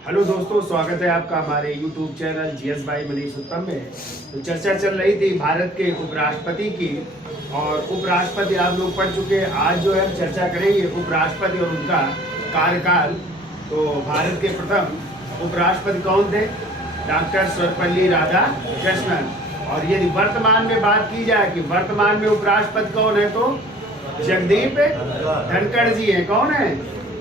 Hello दोस्तों, स्वागत है आपका हमारे YouTube channel GS by Manish उत्तम में। तो चर्चा चल रही थी भारत के उपराष्ट्रपति की, और उपराष्ट्रपति आप लोग पढ़ चुके हैं। आज जो है हम चर्चा करेंगे उपराष्ट्रपति और उनका कार्यकाल। तो भारत के प्रथम उपराष्ट्रपति कौन थे? डॉक्टर सर्वपल्ली राधाकृष्णन। और यदि वर्तमान में बात की जाए कि वर्तमान में उपराष्ट्रपति कौन है, तो जगदीप धनखड़ जी हैं। कौन है?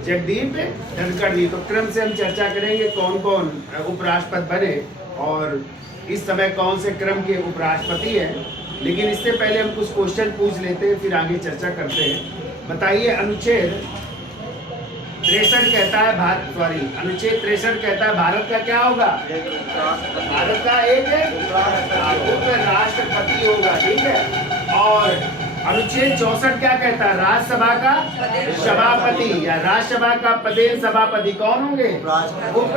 जगदीप धनखड़ जी। तो क्रम से हम चर्चा करेंगे कौन कौन उपराष्ट्रपति बने और इस समय कौन से क्रम के उपराष्ट्रपति हैं। लेकिन इससे पहले हम कुछ क्वेश्चन पूछ लेते हैं, फिर आगे चर्चा करते हैं। बताइए, अनुच्छेद 63 कहता है अनुच्छेद 63 कहता है भारत का क्या होगा? भारत का एक उपराष्ट्रपति होगा, ठीक है। और अनुच्छेद 64 क्या कहता है? राज्यसभा का सभापति या राज्यसभा का प्रदेश सभापति कौन होंगे? उप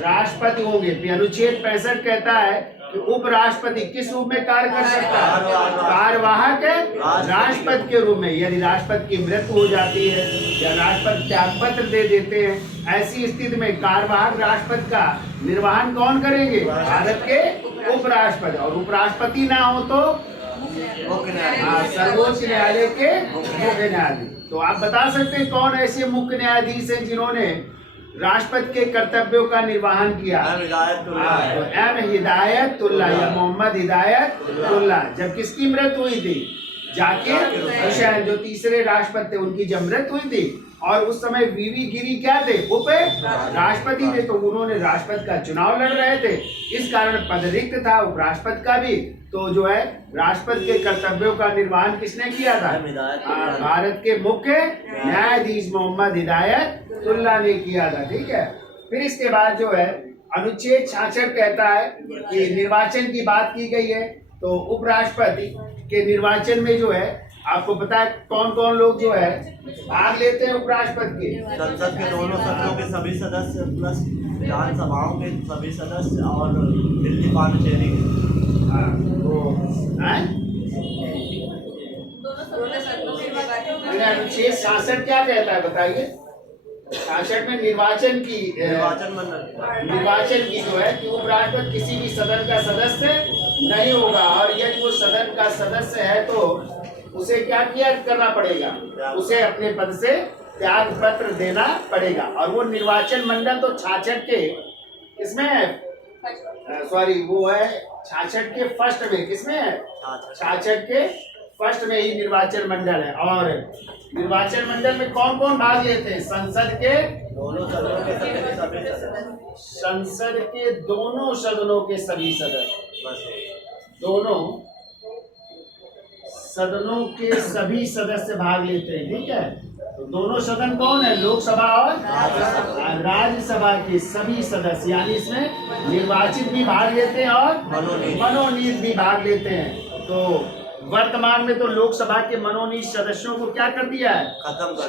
राष्ट्रपति होंगे। फिर अनुच्छेद 65 कहता है कि उपराष्ट्रपति किस रूप में कार्य कर सकता है? कार्यवाहक राष्ट्रपति के रूप में। यदि राष्ट्रपति की मृत्यु हो जाती है या राष्ट्रपति त्यागपत्र दे देते हैं, ऐसी स्थिति में कार्यवाहक राष्ट्रपति का निर्वहन कौन करेंगे? भारत के उपराष्ट्रपति। और उपराष्ट्रपति ना हो तो सर्वोच्च न्यायालय के मुख्य न्यायाधीश। तो आप बता सकते हैं कौन ऐसे मुख्य न्यायाधीश हैं जिन्होंने राष्ट्रपति के कर्तव्यों का निर्वहन किया? एम हिदायतुल्लाह या मोहम्मद हिदायतुल्लाह। जब किसकी मृत्यु हुई थी? जाकिर हुसैन, जो तीसरे राष्ट्रपति थे, उनकी जब मृत्यु हुई थी। और उस समय वीवी गिरी क्या थे? उप राष्ट्रपति थे। तो उन्होंने राष्ट्रपति का चुनाव लड़ रहे थे, इस कारण पद रिक्त था उपराष्ट्रपति का भी। तो जो है राष्ट्रपति के कर्तव्यों का निर्वहन किसने किया था? भारत के मुख्य न्यायाधीश मोहम्मद हिदायतुल्लाह ने किया था, ठीक है। फिर इसके बाद जो है अनुच्छेद 66 कहता है कि निर्वाचन की बात की गई है। तो उपराष्ट्रपति के निर्वाचन में जो है आपको पता है कौन कौन लोग जो है भाग लेते हैं उपराष्ट्रपति के? संसद के दोनों सदनों के सभी सदस्य प्लस विधानसभाओं के सभी सदस्य और दिल्ली पांडिचेरी के। अनुच्छेद 66 क्या कहता है बताइए? 66 में निर्वाचन की जो है कि उपराष्ट्रपति किसी भी सदन का सदस्य नहीं होगा, और यदि वो सदन का सदस्य है तो उसे क्या करना पड़ेगा? उसे अपने पद से त्याग पत्र देना पड़ेगा। और वो निर्वाचन मंडल तो 66 के किसमें है? वो है 66 के फर्स्ट में। किसमें है? 66 के फर्स्ट में ही निर्वाचन मंडल है। और निर्वाचन मंडल में कौन कौन भाग लेते हैं? संसद के दोनों सदनों के सभी सदस्य, दोनों सदनों के सभी सदस्य भाग लेते हैं, ठीक है। तो दोनों सदन कौन है? लोकसभा और राज्यसभा के सभी सदस्य, यानी इसमें निर्वाचित भी भाग लेते हैं और मनोनीत भी भाग लेते हैं। तो वर्तमान में तो लोकसभा के मनोनीत सदस्यों को क्या कर दिया है?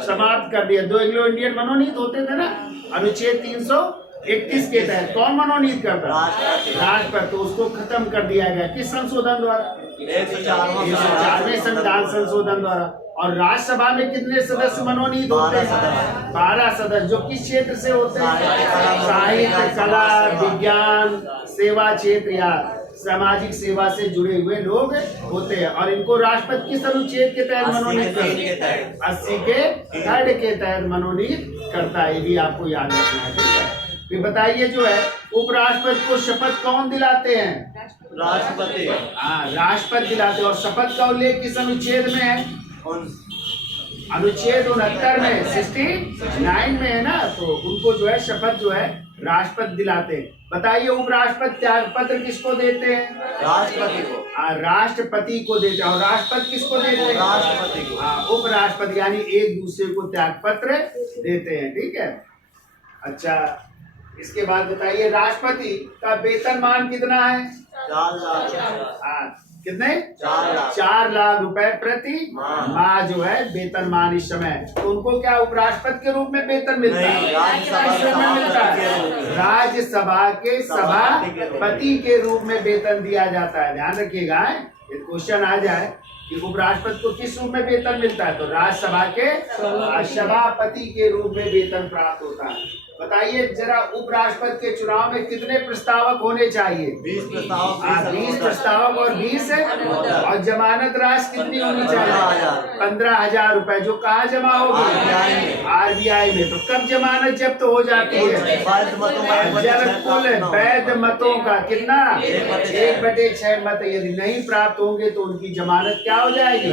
समाप्त कर दिया। 2 एंग्लो इंडियन मनोनीत होते थे ना। अनुच्छेद 331 के तहत कौन मनोनीत करता है? राष्ट्रपति। तो उसको खत्म कर दिया गया। किस संशोधन द्वारा? 104वें संविधान संशोधन द्वारा। और राज्यसभा में कितने सदस्य मनोनीत होते हैं? 12 सदस्य। जो किस क्षेत्र से होते हैं? साहित्य, कला, विज्ञान, सेवा क्षेत्र या सामाजिक सेवा से जुड़े हुए लोग होते हैं। और इनको राष्ट्रपति किस अनुच्छेद के तहत मनोनीत करता है? 80 के 3 के तहत मनोनीत करता है। ये भी आपको याद रखना है, ठीक है। फिर बताइए, जो है उपराष्ट्रपति को शपथ कौन दिलाते हैं? राष्ट्रपति। राष्ट्रपति दिलाते हैं। और शपथ का उल्लेख किस अनुच्छेद में है? अनुच्छेद 69 में, 69 में है ना। तो उनको जो है शपथ जो है राष्ट्रपति दिलाते हैं। बताइए, उपराष्ट्रपति त्याग पत्र किसको देते हैं? राष्ट्रपति को। राष्ट्रपति को देते हैं। और राष्ट्रपति किसको देते हैं? राष्ट्रपति को। उपराष्ट्रपति, यानी एक दूसरे को त्याग पत्र देते हैं, ठीक है। अच्छा, इसके बाद बताइए, राष्ट्रपति का वेतनमान कितना है? 4 लाख। कितने? 4 लाख रुपए प्रति माह जो है वेतनमान इस समय। तो उनको क्या उपराष्ट्रपति के रूप में वेतन मिलता है? राज्यसभा के सभापति के रूप में वेतन दिया जाता है। ध्यान रखिएगा, ये क्वेश्चन आ जाए कि उपराष्ट्रपति को किस रूप में वेतन मिलता है, तो राज्यसभा के सभापति के रूप में वेतन प्राप्त होता है। बताइए जरा, उपराष्ट्रपति के चुनाव में कितने प्रस्तावक होने चाहिए? 20 प्रस्तावक, 20 प्रस्तावक और 20 और जमानत राशि कितनी होनी चाहिए? 15,000 रुपए, जो कहाँ जमा होगी? RBI में। तो कब जमानत जब्त हो जाती है? जब कुल वैध मतों का कितना 1/6 मत यदि नहीं प्राप्त होंगे तो उनकी जमानत क्या हो जाएगी?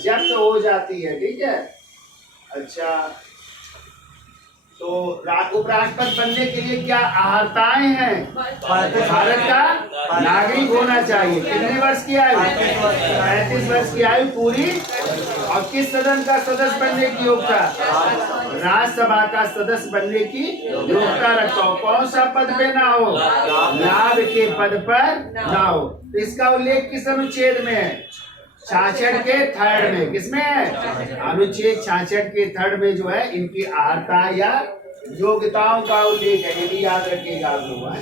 जब्त हो जाती है। ठीक है। अच्छा, तो उपराष्ट्रपति बनने के लिए क्या अहर्ताएं हैं? भारत का नागरिक होना चाहिए। कितने वर्ष की आयु? 35 वर्ष की आयु पूरी। और किस सदन का सदस्य बनने की योग्यता? राज्यसभा का सदस्य बनने की योग्यता रखता हो। कौन सा पद पे ना हो? लाभ के पद पर ना हो। तो इसका उल्लेख किस अनुच्छेद में है? 66 के 3 में। किसमें है? अनुच्छेद 66 के 3 में जो है इनकी अर्हता या योग्यताओं का उल्लेख है। ये भी याद रखिएगा आप लोग।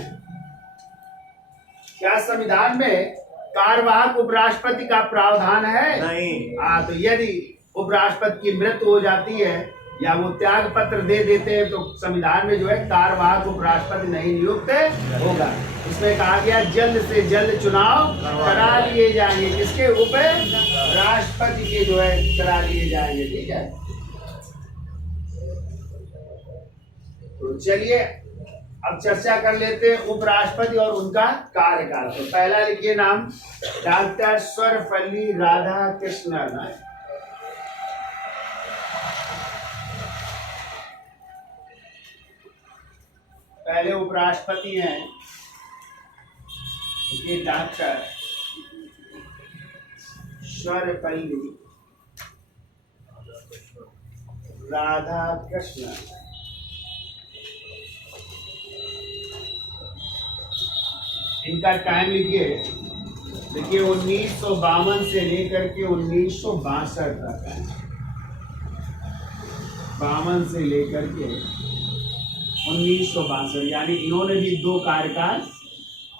क्या संविधान में कार्यवाहक उपराष्ट्रपति का प्रावधान है? नहीं। तो यदि उपराष्ट्रपति की मृत्यु हो जाती है या वो त्याग पत्र दे देते हैं तो संविधान में जो है कार्यवाहक उपराष्ट्रपति नहीं नियुक्त होगा। इसमें कहा गया जल्द से जल्द चुनाव करा लिए जाएंगे। किसके? उपराष्ट्रपति के जो है करा लिए जाएंगे। ठीक है। तो चलिए अब चर्चा कर लेते हैं उपराष्ट्रपति और उनका कार्यकाल। तो पहला लिखिए नाम, डॉक्टर सर्वपल्ली राधाकृष्णन। पहले उपराष्ट्रपति हैं ये डॉक्टर सर्वपल्ली राधाकृष्णन। इनका टाइम लिखिए, देखिए 1952 से लेकर के 1962 तक है। 52 से लेकर के 1962, यानी इन्होंने भी 2 कार्यकाल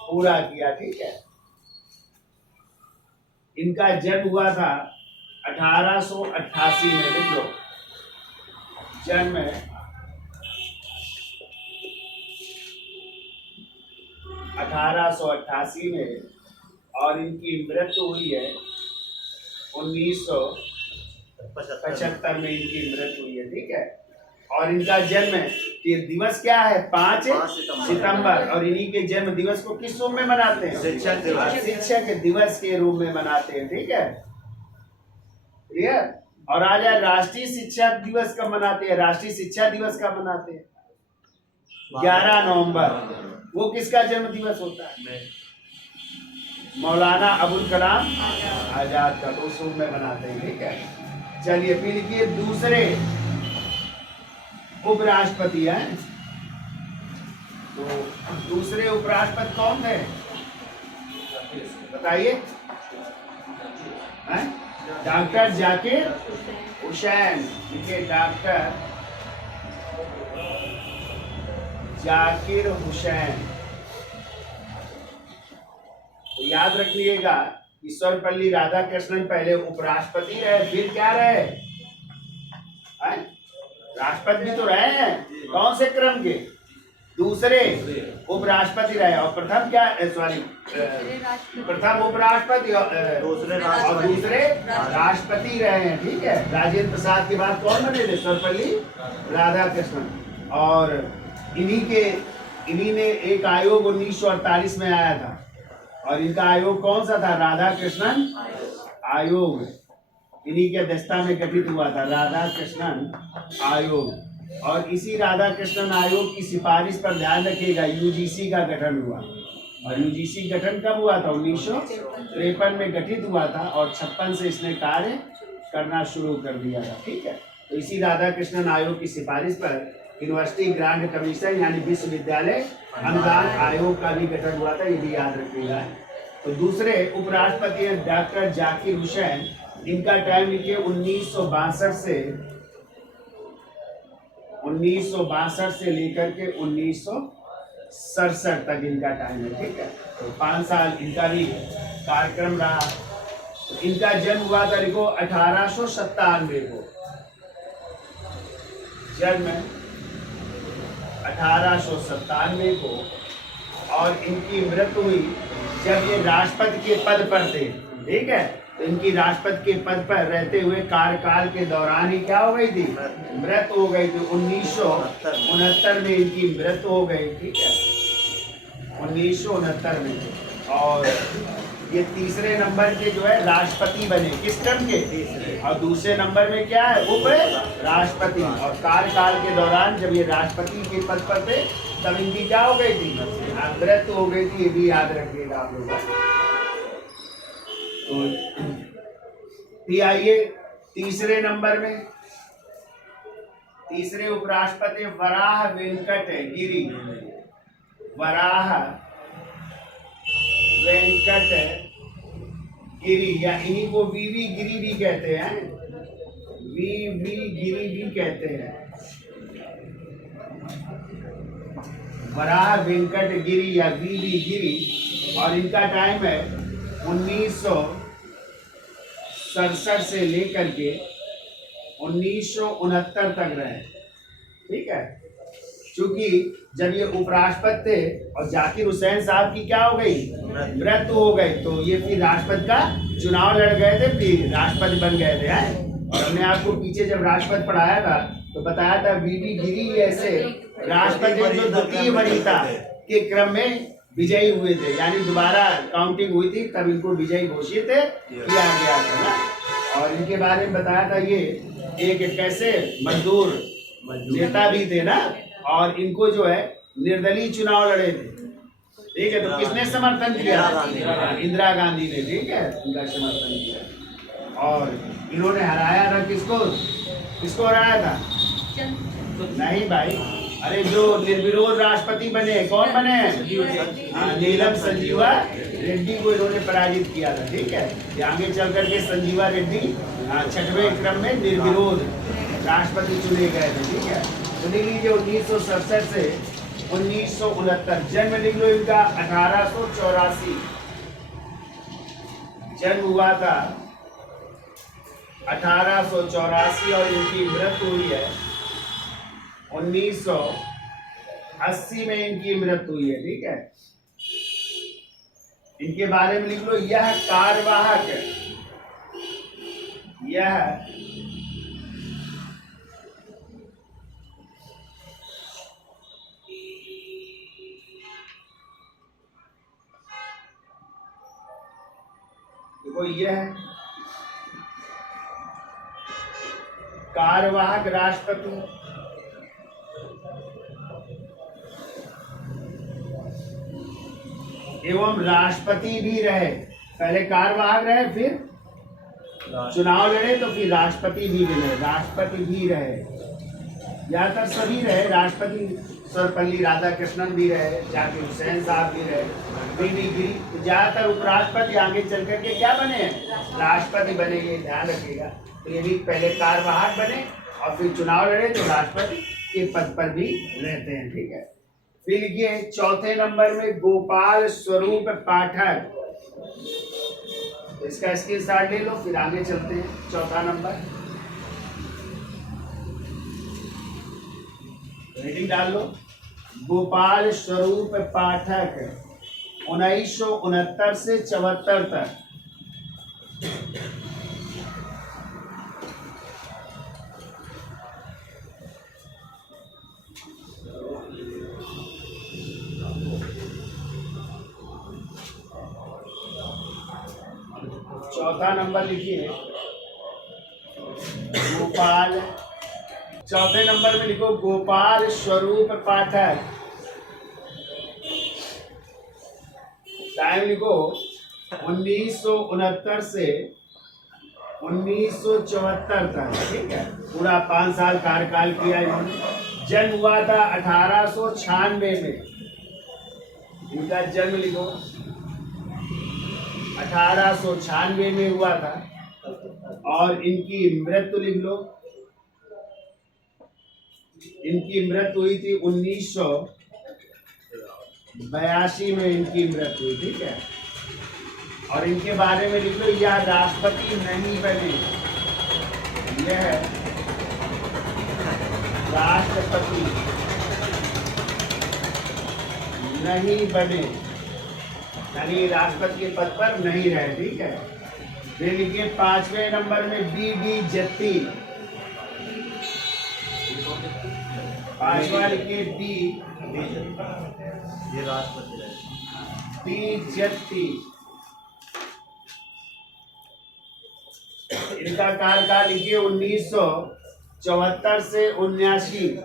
पूरा किया। ठीक है। इनका जन्म हुआ था 1888 में। देखो जन्म है 1888 में और इनकी मृत्यु हुई है 1975 में। इनकी मृत्यु हुई है। ठीक है। और इनका जन्म ये दिवस क्या है? 5 सितंबर। और इन्हीं के जन्म दिवस को किस रूप में मनाते हैं? शिक्षक दिवस। शिक्षक दिवस के रूप में मनाते हैं। ठीक है। क्लियर। और आज राष्ट्रीय शिक्षा दिवस कब मनाते हैं? राष्ट्रीय शिक्षा दिवस कब मनाते हैं? 11 नवंबर। वो किसका जन्म दिवस होता है? मौलाना अबुल कलाम आजाद का। तो उस रूप में मनाते हैं। ठीक है। चलिए फिर लिखिए दूसरे उपराष्ट्रपति हैं। तो दूसरे उपराष्ट्रपति कौन थे बताइए? डॉक्टर जाकिर हुसैन। लिखिए डॉक्टर जाकिर हुसैन। तो याद रखिएगा कि सर्वपल्ली राधाकृष्णन पहले उपराष्ट्रपति रहे, फिर क्या रहे? राष्ट्रपति भी तो रहे हैं। कौन से क्रम के? दूसरे उपराष्ट्रपति रहे। और प्रथम क्या? प्रथम उपराष्ट्रपति और दूसरे राष्ट्रपति रहे हैं। ठीक है। राजेंद्र प्रसाद के बाद कौन बने थे? सर्वपल्ली राधाकृष्णन। और इन्हीं ने एक आयोग 1948 में आया था। और इनका आयोग कौन सा था? राधाकृष्णन आयोग। इन्हीं के अध्यक्षता में गठित हुआ था राधाकृष्णन आयोग। और इसी राधाकृष्णन आयोग की सिफारिश पर ध्यान रखिएगा यूजीसी का गठन हुआ। और यूजीसी गठन कब हुआ था? 1953 में गठित हुआ था और 56 से इसने कार्य करना शुरू कर दिया था। ठीक है। तो इसी राधाकृष्णन आयोग की सिफारिश पर यूनिवर्सिटी ग्रांट कमीशन यानी विश्वविद्यालय अनुदान आयोग का भी गठन हुआ था। ये भी याद रखिएगा। तो दूसरे उपराष्ट्रपति हैं डॉक्टर जाकिर हुसैन। इनका टाइम लिखिए 1962 से लेकर के 1967 तक इनका टाइम है। ठीक है। तो 5 साल इनका भी कार्यक्रम रहा। तो इनका जन्म हुआ था लिखो 1897 को। जन्म 1897 को, और इनकी मृत्यु हुई जब ये राष्ट्रपति के पद पर थे। ठीक है, तो इनकी राष्ट्रपति के पद पर रहते हुए कार्यकाल के दौरान ही क्या हो गई थी, मृत्यु हो गई थी। 1969 में इनकी मृत्यु हो गई। ठीक है, 1969 में। और ये तीसरे नंबर के जो है राष्ट्रपति बने, किस टर्म के, तीसरे। और दूसरे नंबर में क्या है, उप राष्ट्रपति। और कार्यकाल के दौरान जब ये राष्ट्रपति के पद पर थे तब इनकी क्या हो गई थी, मृत्यु हो गई थी। ये भी याद रखिएगा आप लोग। तो आइए तीसरे नंबर में, तीसरे उपराष्ट्रपति वराह वेंकट गिरी, वराह वेंकट गिरी, या इन्हीं को वीवी गिरी भी कहते हैं, वीवी गिरी भी कहते हैं, वराह वेंकट गिरी या वीवी गिरी। और इनका टाइम है 1967 से लेकर के 1969 तक रहे। ठीक है, क्योंकि जब ये उपराष्ट्रपति थे और जाकिर हुसैन साहब की क्या हो गई, मृत्यु हो गई, तो ये फिर राष्ट्रपति का चुनाव लड़ गए थे, फिर राष्ट्रपति बन गए थे। और हमने आपको पीछे जब राष्ट्रपति पढ़ाया था तो बताया था वीवी गिरी ऐसे राष्ट्रपति जो द्वितीय वरीयता के क्रम में विजयी हुए थे, यानी दोबारा काउंटिंग हुई थी तब इनको विजयी घोषित किया गया था ना। और इनके बारे में बताया था ये एक कैसे मजदूर नेता भी थे ना, और इनको जो है निर्दलीय चुनाव लड़े थे। ठीक है, तो किसने समर्थन किया, इंदिरा गांधी ने। ठीक है, इनका समर्थन किया। और इन्होंने हराया था किसको, किसको हराया था, नहीं भाई, अरे जो निर्विरोध राष्ट्रपति बने, कौन बने हैं, नीलम संजीवा रेड्डी को इन्होंने पराजित किया था। ठीक है, ये आगे चल करके संजीवा रेड्डी 6वें क्रम में निर्विरोध राष्ट्रपति चुने गए थे। ठीक है, तो लिख लीजिए 1967 से 1969। जन्म लिख लो इनका 1884 जन्म हुआ था, 1884, और इनकी मृत्यु हुई है 1980 में इनकी मृत्यु हुई है। ठीक है, इनके बारे में लिख लो, यह कार्यवाहक, यह देखो, यह कार्यवाहक राष्ट्रपति एवं राष्ट्रपति भी रहे। पहले कार्यवाहक रहे, फिर चुनाव लड़े, तो फिर राष्ट्रपति भी बने, राष्ट्रपति भी रहे, ज्यादातर सभी रहे। राष्ट्रपति सर्वपल्ली राधाकृष्णन भी रहे, जाकिर हुसैन साहब भी रहे, वीवी गिरी। ज्यादातर उपराष्ट्रपति आगे चल करके क्या बने हैं, राष्ट्रपति बने, ये ध्यान रखिएगा। तो ये भी पहले कार्यवाहक बने और फिर चुनाव लड़े, तो राष्ट्रपति के पद पर भी रहते हैं। ठीक है, फिर लिखिए चौथे नंबर में गोपाल स्वरूप पाठक, इसका स्क्रीनशॉट ले लो, फिर आगे चलते हैं। चौथा नंबर रेटिंग डाल लो। गोपाल स्वरूप पाठक 1969 से 74 तक। चौथा नंबर लिखिए गोपाल, चौथे नंबर में लिखो गोपाल स्वरूप पाठक। टाइम लिखो 1969 से 1974 तक। ठीक है, पूरा 5 साल कार्यकाल किया इन्होंने। जन्म हुआ था 1896 में, इनका जन्म लिखो 1896 में हुआ था, और इनकी मृत्यु लिख लो, इनकी मृत्यु हुई थी 1982 में इनकी मृत्यु हुई। ठीक है, और इनके बारे में लिख लो, यह राष्ट्रपति नहीं बने, यह राष्ट्रपति नहीं बने, यानी राष्ट्रपति के पद पर नहीं रहे। ठीक है, फिर लिखिए 5वें नंबर में बी डी जत्ती। 5वां लिखिए डी ये राष्ट्रपति रहे। डी जत्ती। इनका कार्यकाल लिखिए 1974 से 79।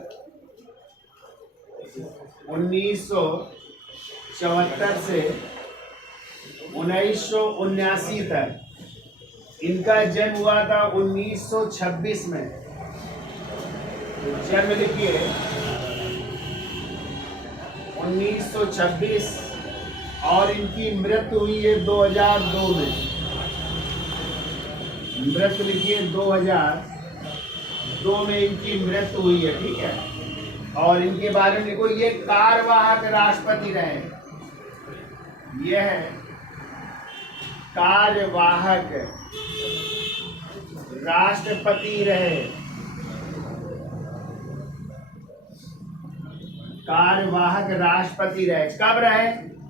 1974 से 1979 तक। इनका जन्म हुआ था 1926 में। जन्म लिखिए 1926 और इनकी मृत्यु हुई है 2002 में। मृत्यु लिखिए 2002 में इनकी मृत्यु हुई है। ठीक है, और इनके बारे में लिखो ये कार्यवाहक राष्ट्रपति रहे। यह कार्यवाहक राष्ट्रपति रहे। कार्यवाहक राष्ट्रपति रहे कब रहे?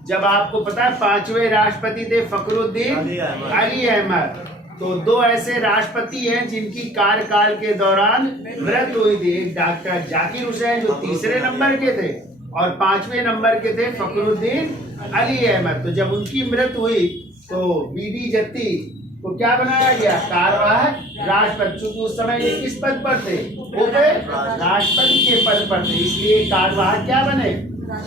जब आपको पता है 5वें राष्ट्रपति थे फखरुद्दीन अली अहमद। तो दो ऐसे राष्ट्रपति हैं जिनकी कार्यकाल के दौरान मृत्यु हुई थी। एक डॉक्टर जाकिर हुसैन जो 3रे नंबर के थे और 5वें नंबर के थे फखरुद्दीन अली अहमद। तो जब उनकी मृत्यु हुई तो बीडी जत्ती को क्या बनाया गया? कार्यवाहक राष्ट्रपति। चूंकि उस समय ये किस पद पर थे? उप राष्ट्रपति के पद पर थे, इसलिए कार्यवाहक क्या बने?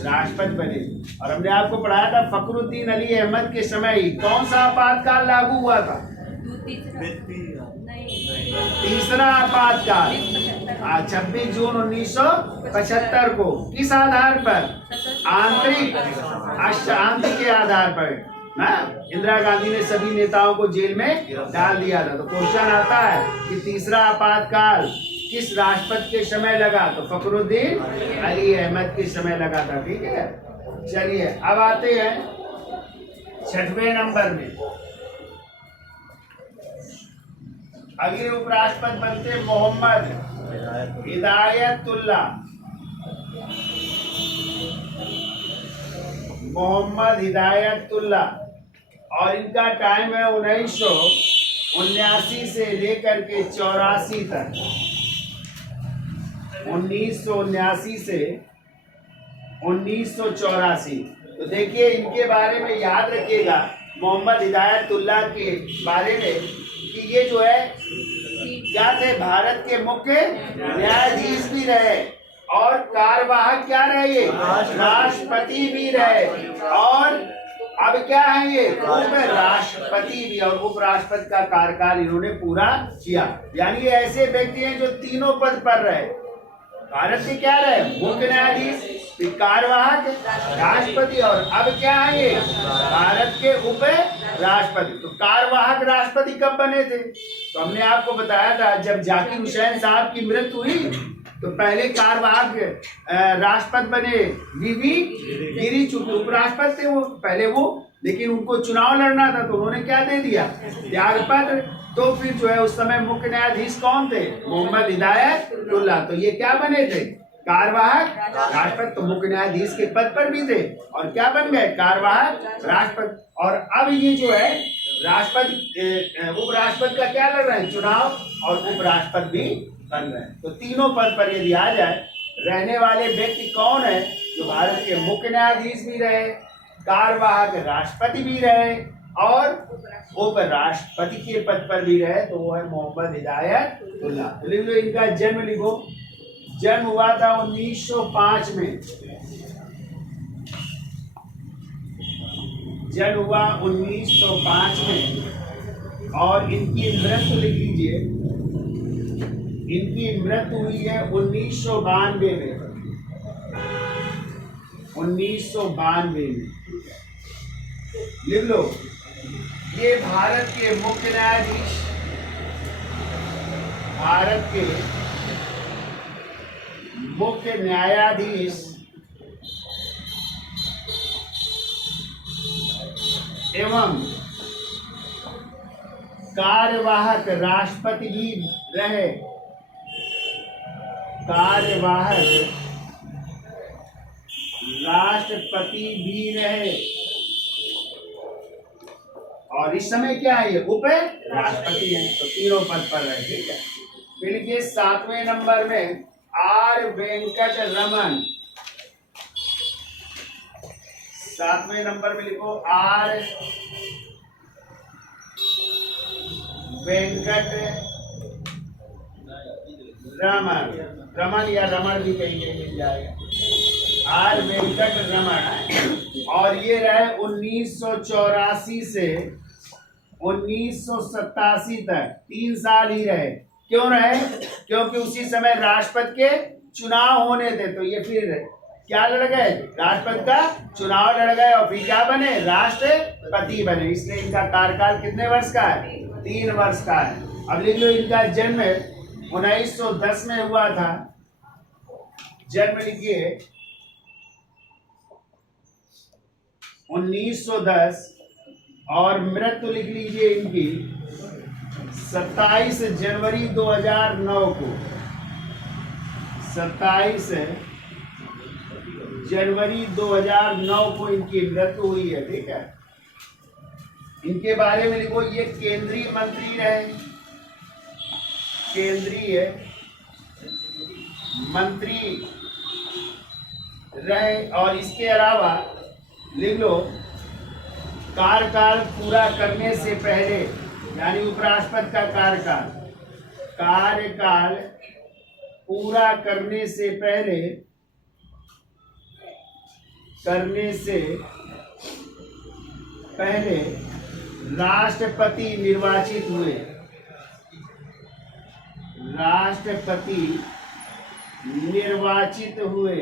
राष्ट्रपति बने। और हमने आपको पढ़ाया था फखरुद्दीन अली अहमद के समय ही कौन सा आपातकाल लागू हुआ था? तीसरा आपातकाल 26 जून 1975 को। किस आधार पर? आंतरिक अशांति के आधार पर ना। इंदिरा गांधी ने सभी नेताओं को जेल में डाल दिया था। तो क्वेश्चन आता है कि तीसरा आपातकाल किस राष्ट्रपति के समय लगा? तो फखरुद्दीन अली अहमद के समय लगा था। ठीक है, चलिए अब आते हैं 6वें नंबर में। अगले उपराष्ट्रपति बनते मोहम्मद हिदायतुल्लाह। मोहम्मद हिदायतुल्लाह और इनका टाइम है 1979 से लेकर के 84 तक। 1979 से 1984। तो देखिए इनके बारे में याद रखिएगा मोहम्मद हिदायतुल्लाह के बारे में कि ये जो है क्या थे? भारत के मुख्य न्यायाधीश भी रहे और कार्यवाहक क्या रहे? ये राष्ट्रपति भी रहे और अब क्या है ये? उप राष्ट्रपति भी। और उपराष्ट्रपति का कार्यकाल इन्होंने पूरा किया। यानी ये ऐसे व्यक्ति हैं जो तीनों पद पर रहे। भारत के क्या रहे? मुख्य न्यायाधीश, कार्यवाहक राष्ट्रपति और अब क्या है ये? भारत के उप राष्ट्रपति। तो कार्यवाहक राष्ट्रपति कब बने थे? तो हमने आपको बताया था जब जाकिर हुसैन साहब की मृत्यु हुई तो पहले कार्यवाहक राष्ट्रपति बने वीवी गिरी। चूंकि उपराष्ट्रपति थे वो पहले वो, लेकिन उनको चुनाव लड़ना था तो उन्होंने क्या दे दिया? त्यागपत्र। तो फिर जो है उस समय मुख्य न्यायाधीश कौन थे? मोहम्मद हिदायतुल्लाह। तो ये क्या बने थे? कार्यवाहक राष्ट्रपति। तो मुख्य न्यायाधीश के पद पर भी थे और क्या बन गए? कार्यवाहक राष्ट्रपति। और अब ये जो है राष्ट्रपति उपराष्ट्रपति का क्या लड़ रहे हैं? चुनाव और उपराष्ट्रपति भी बन रहे हैं। तो तीनों पद पर यदि आ जाए रहने वाले व्यक्ति कौन है? जो भारत के मुख्य न्यायाधीश भी रहे, कार्यवाहक राष्ट्रपति भी रहे और उपराष्ट्रपति के पद पर भी रहे, तो वो है मोहम्मद हिदायतुल्लाह। तो लिख लो इनका जन्म लिखो। जन्म हुआ था 1905 में। जन्म हुआ 1905 में और इनकी मृत्यु लिख लीजिए। इनकी मृत्यु हुई है 1992 में। 1992 में लिख लो। ये भारत के मुख्य न्यायाधीश, भारत के मुख्य न्यायाधीश एवं कार्यवाहक राष्ट्रपति भी रहे। कार्यवाहक राष्ट्रपति भी रहे। और इस समय क्या है, ये उप राष्ट्रपति है, तो तीनों पद पर रहे। ठीक है। फिर लिखिए 7वें नंबर में आर वेंकट रमन। 7वें नंबर में लिखो आर वेंकट रमन। रमन या रमन भी कहीं मिल जाएगा। आर वेंकट रमन। और ये रहे 1984 से 1987 तक, 3 साल ही रहे। क्यों रहे? क्योंकि उसी समय राष्ट्रपति के चुनाव होने थे, तो ये फिर क्या लड़ गए, राष्ट्रपति का चुनाव लड़ गए और फिर क्या बने, राष्ट्रपति बने। इसलिए इनका कार्यकाल कितने वर्ष का है, 3 वर्ष का है। अब लिख लो, इनका जन्म 1910 में हुआ था। जन्म लिखिए 1910 और मृत्यु लिख लीजिए इनकी 27 जनवरी 2009 को। 27 जनवरी 2009 को इनकी मृत्यु हुई है। ठीक है। इनके बारे में लिखो, ये केंद्रीय मंत्री रहे, केंद्रीय मंत्री रहे। और इसके अलावा लिख लो, कार्यकाल पूरा करने से पहले, यानी उपराष्ट्रपति का कार्यकाल पूरा करने से पहले राष्ट्रपति निर्वाचित हुए। राष्ट्रपति निर्वाचित हुए।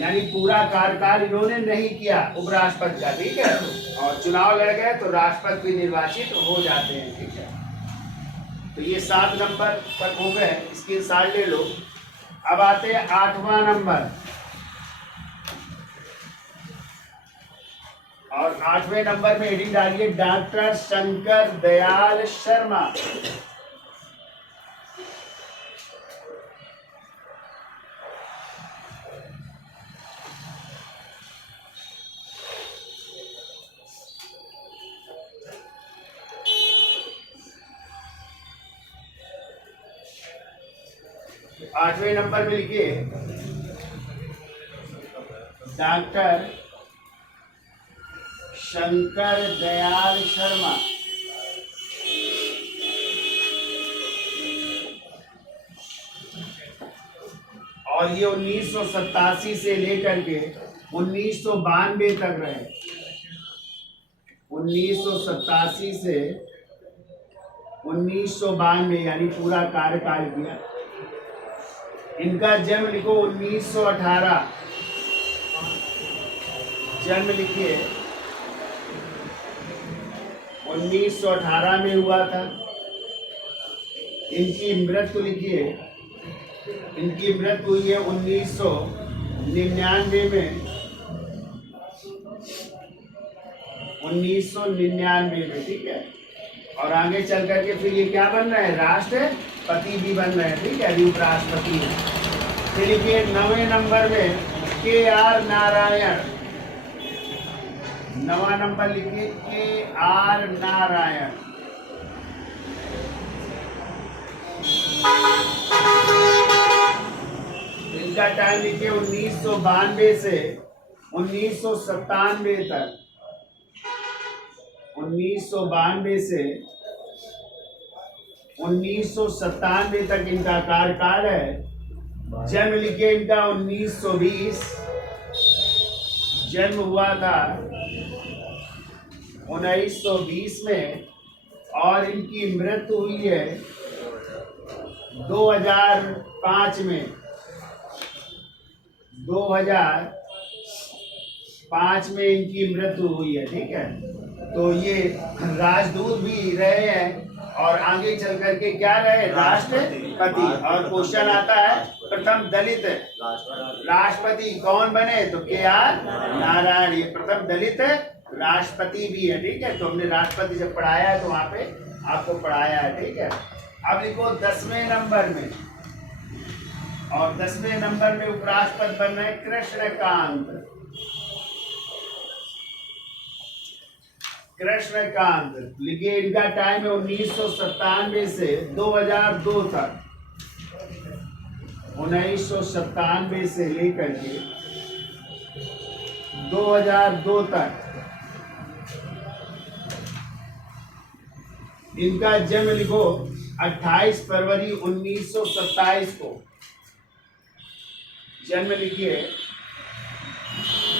यानी पूरा कार्यकाल इन्होंने नहीं किया उपराष्ट्रपति का। ठीक है। और चुनाव लड़ गए तो राष्ट्रपति भी निर्वाचित हो जाते हैं। ठीक है। तो ये 7 नंबर तक हो गए, इसकी साल ले लो। अब आते हैं 8वां नंबर। और 8वें नंबर में हेडिंग डालिए डॉक्टर शंकर दयाल शर्मा। आठवें नंबर में लिखिए डॉक्टर शंकर दयाल शर्मा। और ये 1987 से लेकर के 1992 तक रहे। 1987 से 1992 यानी पूरा कार्यकाल किया। इनका जन्म लिखो 1918। जन्म लिखिए 1918 में हुआ था। इनकी मृत्यु लिखिए, इनकी मृत्यु हुई है 1999 में। 1999 में। ठीक है। और आगे चल करके फिर ये क्या बन रहे हैं, राष्ट्रपति भी बन रहे हैं। ठीक है। अभी उपराष्ट्रपति है। फिर लिखिए 9वें नंबर में KR नारायण। 9वां नंबर लिखिए KR नारायण। इनका टाइम लिखिए 1992 से 1997 तक। 1992 से 1997 तक इनका कार्यकाल है। जन्म लिखिए इनका 1920। जन्म हुआ था 1920 में। और इनकी मृत्यु हुई है 2005 में। 2005 में इनकी मृत्यु हुई है। ठीक है। तो ये राजदूत भी रहे हैं और आगे चल करके क्या रहे, राष्ट्रपति। और क्वेश्चन आता है प्रथम दलित राष्ट्रपति कौन बने, तो KR नारायण। ये प्रथम दलित राष्ट्रपति भी है। ठीक है। तो हमने राष्ट्रपति जब पढ़ाया है तो वहां पे आपको पढ़ाया है। ठीक है। अब लिखो 10वें नंबर में और 10वें नंबर में उपराष्ट्रपति बन रहे हैं कृष्णकांत। कृष्णकांत, लिखिए इनका टाइम है 1997 से 2002 तक। 1997 से लेकर के 2002 तक इनका जन्म लिखो 28 फरवरी 1927 को जन्म लिखिए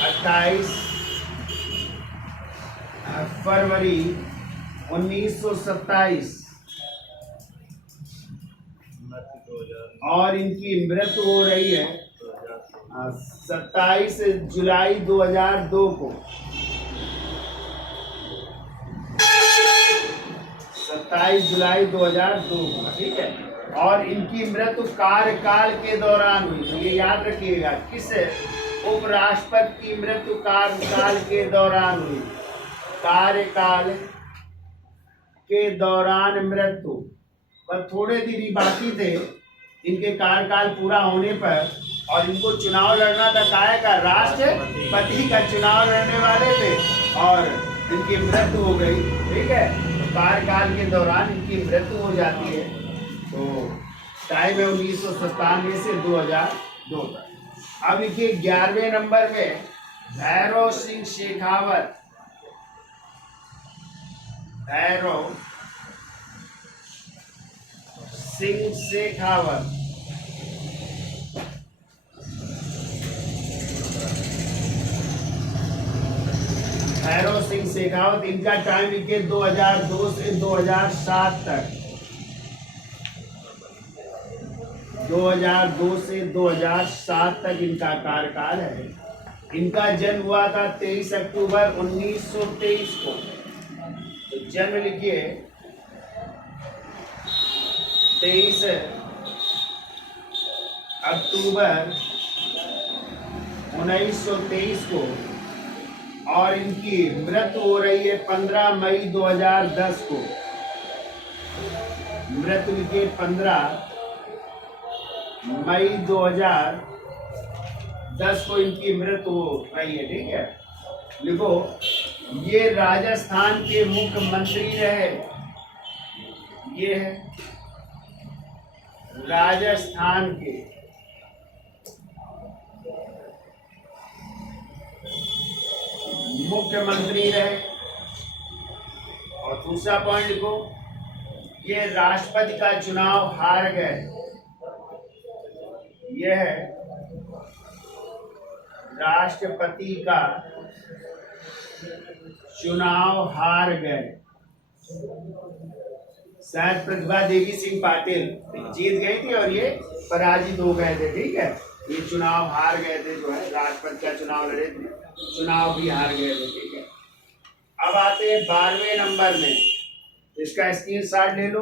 28 फरवरी 1927 और इनकी मृत्यु हो रही है 27 जुलाई 2002 को। 27 जुलाई 2002 को, ठीक है। और इनकी मृत्यु कार्यकाल के दौरान हुई, तो ये याद रखिएगा किस उपराष्ट्रपति की मृत्यु कार्यकाल के दौरान हुई। कार्यकाल के दौरान मृत्यु, पर थोड़े दिन ही बाकी थे इनके कार्यकाल पूरा होने पर, और इनको चुनाव लड़ना था काय का, राष्ट्रपति का चुनाव लड़ने वाले थे और इनकी मृत्यु हो गई, ठीक है। तो कार्यकाल के दौरान इनकी मृत्यु हो जाती है। तो टाइम है 1997 से 2002 तक। अब लिखिए 11वें नंबर में भैरव सिंह शेखावत। भैरव सिंह शेखावत, भैरव सिंह शेखावत, इनका टाइम लिखिए 2002 से 2007 तक। 2002 से 2007 तक इनका कार्यकाल है। इनका जन्म हुआ था 23 अक्टूबर 1923 को। तो जन्म लिखिए 23 अक्टूबर 1923 को, और इनकी मृत्यु हो रही है 15 मई 2010 को। मृत्यु लिखिए 15 मई 2010 को इनकी मृत्यु हो रही है, ठीक है। लिखो ये राजस्थान के मुख्यमंत्री रहे। ये है राजस्थान के मुख्यमंत्री रहे। और दूसरा पॉइंट लिखो ये राष्ट्रपति का चुनाव हार गए। यह राष्ट्रपति का चुनाव हार गए। शायद प्रतिभा देवी सिंह पाटिल जीत गई थी और ये पराजित हो गए थे, ठीक है। ये चुनाव हार गए थे, जो है राष्ट्रपति का चुनाव लड़े थे, चुनाव भी हार गए थे, ठीक है। अब आते हैं 12वें नंबर में, इसका स्क्रीनशॉट ले लो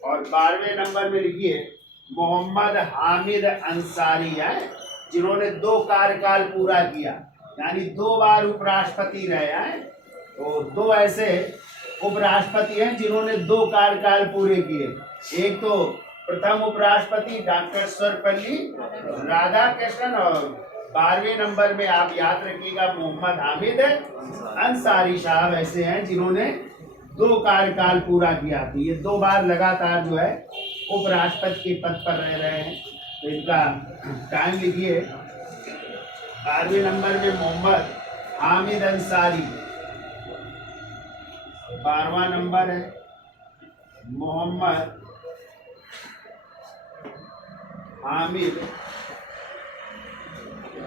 और 12वें नंबर में लिखिए मोहम्मद हामिद अंसारी है, जिन्होंने 2 कार्यकाल पूरा किया, यानी 2 बार उपराष्ट्रपति रहे हैं। तो 2 ऐसे उपराष्ट्रपति हैं जिन्होंने 2 कार्यकाल पूरे किए। एक तो प्रथम उपराष्ट्रपति डॉक्टर सर्वपल्ली राधाकृष्णन, और 12वें नंबर में आप याद रखिएगा मोहम्मद हामिद अंसारी साहब ऐसे हैं जिन्होंने 2 कार्यकाल पूरा किया। तो ये 2 बार लगातार जो है उपराष्ट्रपति के पद पर रह रहे हैं। तो इनका टाइम लिखिए 12वें नंबर में मोहम्मद हामिद अंसारी, 12वां नंबर है मोहम्मद हामिद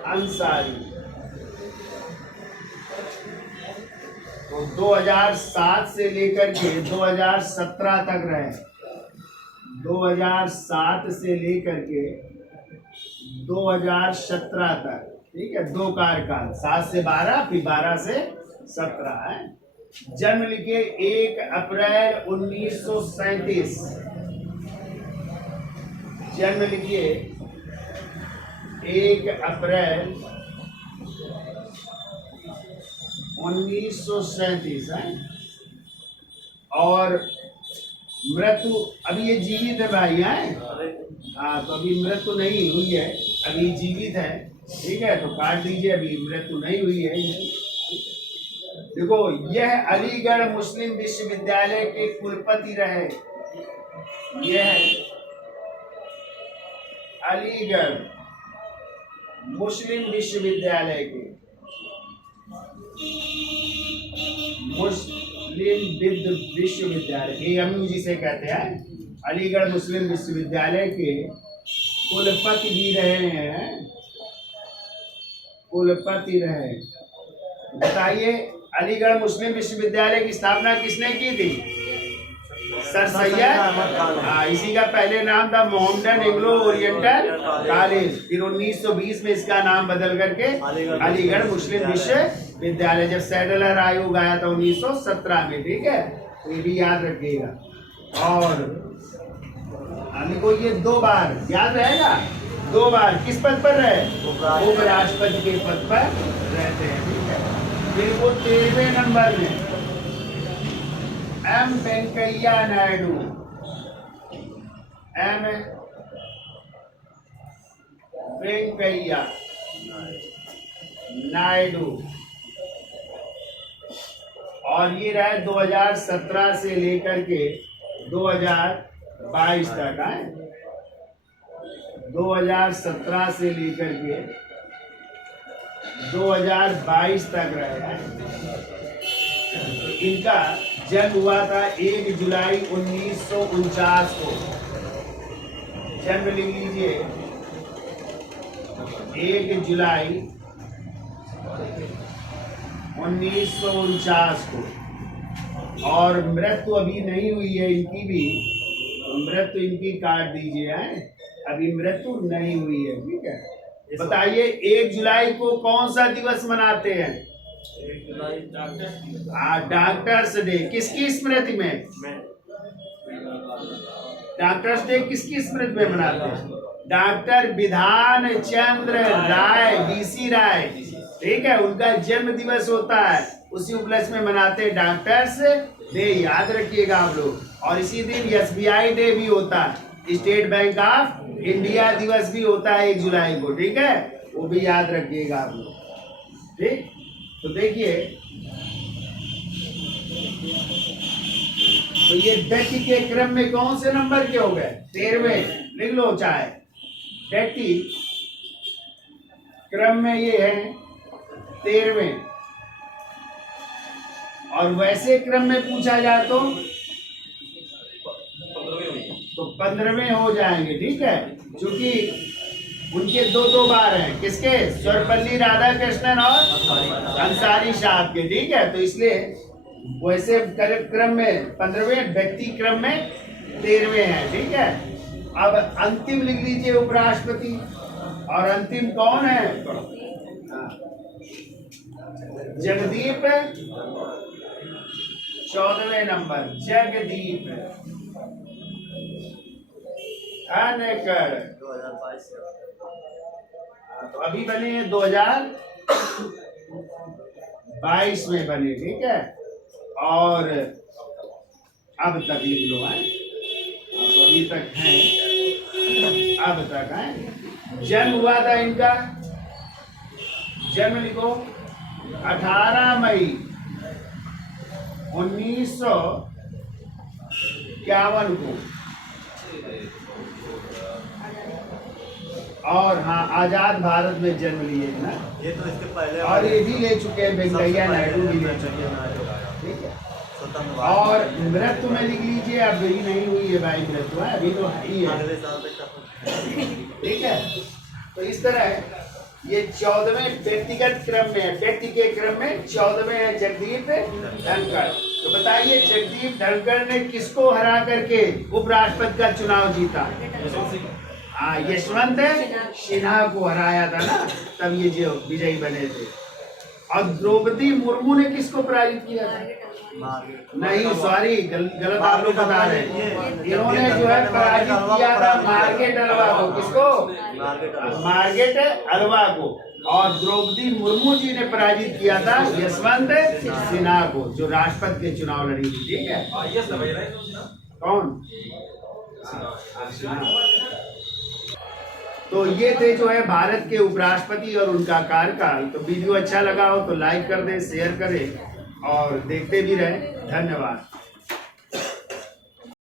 अंसारी। तो 2007 से लेकर के 2017 तक रहे। 2007 से लेकर के 2017 तक, ठीक है। 2 कार्यकाल, 7 से 12, फिर 12 से 17 है। जन्म लिखिए 1 अप्रैल 1937। जन्म लिखिए 1 अप्रैल 1937 है। और मृत्यु, अभी ये जीवित है भाई हैं, हाँ, तो अभी मृत्यु नहीं हुई है, अभी जीवित है। ठीक है, तो काट दीजिए, अभी मृत्यु नहीं हुई है। देखो, यह अलीगढ़ मुस्लिम विश्वविद्यालय के कुलपति रहे। यह अलीगढ़ मुस्लिम विश्वविद्यालय के विश्वविद्यालय AMU जिसे कहते हैं, अलीगढ़ मुस्लिम विश्वविद्यालय के कुलपति भी रहे हैं। कुलपति रहे। बताइए, अलीगढ़ मुस्लिम विश्वविद्यालय की स्थापना किसने की थी? सर सैयद। हाँ, इसी का पहले नाम था मोहम्मदन एंग्लो ओरिएंटल कॉलेज। फिर 1920 में इसका नाम बदल करके अलीगढ़ मुस्लिम विश्वविद्यालय, जब सेटलर आयोग आया था 1917 में। ठीक है, तो ये भी याद रखिएगा। और हमको ये 2 बार याद रहेगा, 2 बार किस पद पर रहे? उपराष्ट्रपति के पद पर रहते हैं। ठीक है, फिर वो 13वें नंबर में M वेंकैया नायडू। M वेंकैया नायडू, और ये रहे 2017 से लेकर के 2022 तक है। 2017 से लेकर के 2022 तक रहे हैं। इनका जन्म हुआ था 1 जुलाई 1949 को। जन्म लिख लीजिए, 1 जुलाई 1949 को। और मृत्यु अभी नहीं हुई है इनकी भी, तो मृत्यु इनकी काट दीजिए है, अभी मृत्यु नहीं हुई है। ठीक है, बताइए 1 जुलाई को कौन सा दिवस मनाते हैं? Doctors day. किसकी स्मृति में? डॉक्टर्स डे किसकी स्मृति में मनाते हैं? डॉक्टर विधान चंद्र राय, DC राय। ठीक है, उनका जन्म दिवस होता है, उसी उपलक्ष्य में मनाते हैं डॉक्टर्स डे। याद रखिएगा आप लोग। और इसी दिन SBI डे भी होता है, स्टेट बैंक ऑफ इंडिया दिवस भी होता है 1 जुलाई को। ठीक है, वो भी याद रखिएगा आप लोग। ठीक, तो देखिए, तो ये व्यक्ति के क्रम में कौन से नंबर के हो गए? 13वें। लिख लो चाहे, व्यक्ति क्रम में ये है 13वें। और वैसे क्रम में पूछा जाए तो 15वें हो जाएंगे। ठीक है, क्योंकि उनके 2 बार हैं। किसके? सर्वपल्ली राधाकृष्णन और अंसारी साहब के। ठीक है, तो इसलिए वैसे क्रम में 15वें, व्यक्ति क्रम में 13वें हैं। ठीक है, अब अंतिम लिख लीजिए उपराष्ट्रपति। और अंतिम कौन है? जगदीप, 14वें नंबर, जगदीप धनखड़। तो अभी बने हैं 2022 में बने। ठीक है, और अब तक लिख लो है, अभी तक है, अब तक है। जन्म हुआ था इनका, जन्म लिखो 18 मई 1951 को। और हाँ, आजाद भारत में जन्म लिए ना, ये तो इसके पहले, और ये भी ले चुके हैं, वेंकैया नायडू भी ले चुके हैं। ठीक है, और मृत्यु में लिख लीजिए, अब यही नहीं हुई है भाई मृत्यु, है अभी तो ही है। अगले साल तक। ठीक है, तो इस तरह ये 14वें व्यक्तिगत क्रम में है। व्यक्ति के क्रम में 14वें है जगदीप धनखड़। तो बताइए, जगदीप धनखड़ ने किसको हरा करके उपराष्ट्रपति का चुनाव जीता? हाँ, यशवंत सिन्हा को हराया था ना, तब ये जो विजयी बने थे। और द्रौपदी मुर्मू ने किसको पराजित किया था? नहीं, सॉरी, गलत आप लोग बता रहे हैं। इन्होंने जो है पराजित किया था मार्गरेट अलवा को। किसको? मार्गरेट अलवा को। और द्रौपदी मुर्मू जी ने पराजित किया था यशवंत सिन्हा को, जो राष्ट्रपति के चुनाव लड़ी थी। ठीक है, कौन? तो ये थे जो है भारत के उपराष्ट्रपति और उनका कार्यकाल। तो वीडियो अच्छा लगा हो तो लाइक कर दें, शेयर करें और देखते भी रहें। धन्यवाद।